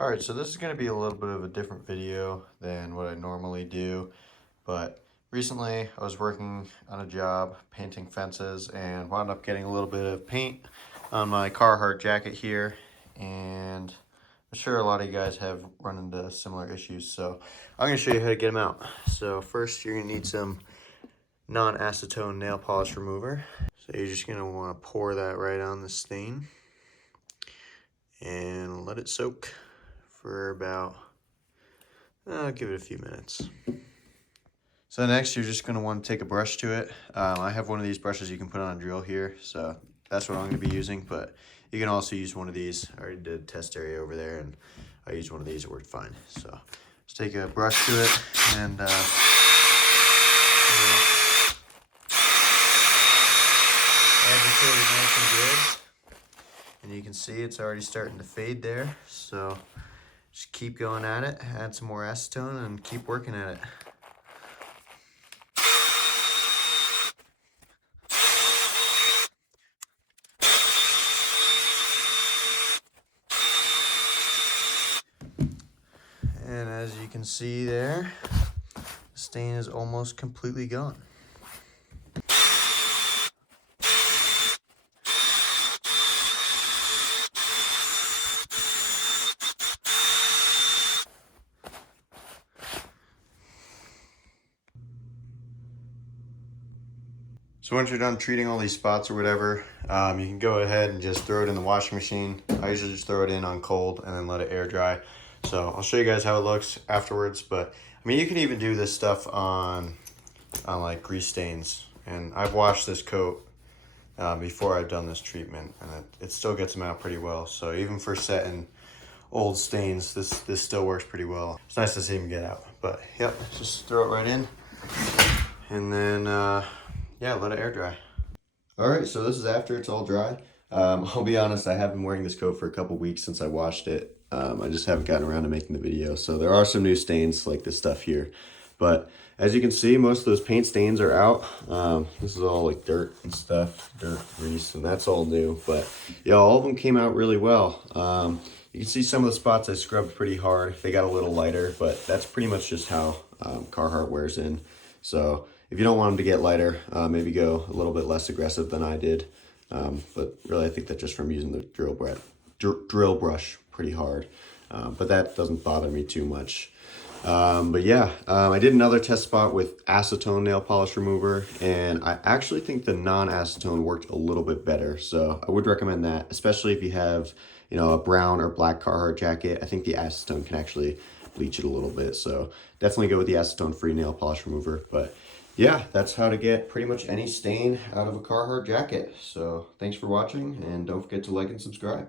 Alright, so this is going to be a little bit of a different video than what I normally do, but recently I was working on a job painting fences and wound up getting a little bit of paint on my Carhartt jacket here, and I'm sure a lot of you guys have run into similar issues, so I'm going to show you how to get them out. So first you're going to need some non-acetone nail polish remover. So you're just going to want to pour that right on the stain and let it soak for about, I'll give it a few minutes. So next you're just going to want to take a brush to it. I have one of these brushes you can put on a drill here, so that's what I'm going to be using, but you can also use one of these. I already did a test area over there and I used one of these, it worked fine. So just take a brush to it and agitate it nice and good. And you can see it's already starting to fade there, so just keep going at it, add some more acetone, and keep working at it. And as you can see there, the stain is almost completely gone. So once you're done treating all these spots or whatever, you can go ahead and just throw it in the washing machine. I usually just throw it in on cold and then let it air dry. So I'll show you guys how it looks afterwards. But I mean, you can even do this stuff on like grease stains. And I've washed this coat before I've done this treatment, and it still gets them out pretty well. So even for setting old stains, this still works pretty well. It's nice to see them get out. But yep, just throw it right in, and then yeah, let it air dry. All right, so this is after it's all dry. I'll be honest, I have been wearing this coat for a couple weeks since I washed it. I just haven't gotten around to making the video. So there are some new stains like this stuff here. But as you can see, most of those paint stains are out. This is all like dirt and stuff, dirt, grease, and that's all new. But yeah, all of them came out really well. You can see some of the spots I scrubbed pretty hard. They got a little lighter, but that's pretty much just how Carhartt wears in. So if you don't want them to get lighter, maybe go a little bit less aggressive than I did. But really, I think that's just from using the drill brush pretty hard. But that doesn't bother me too much. But yeah, I did another test spot with acetone nail polish remover, and I actually think the non-acetone worked a little bit better. So I would recommend that, especially if you have, you know, a brown or black Carhartt jacket. I think the acetone can actually bleach it a little bit. So definitely go with the acetone-free nail polish remover. But yeah, that's how to get pretty much any stain out of a Carhartt jacket. So thanks for watching, and don't forget to like and subscribe.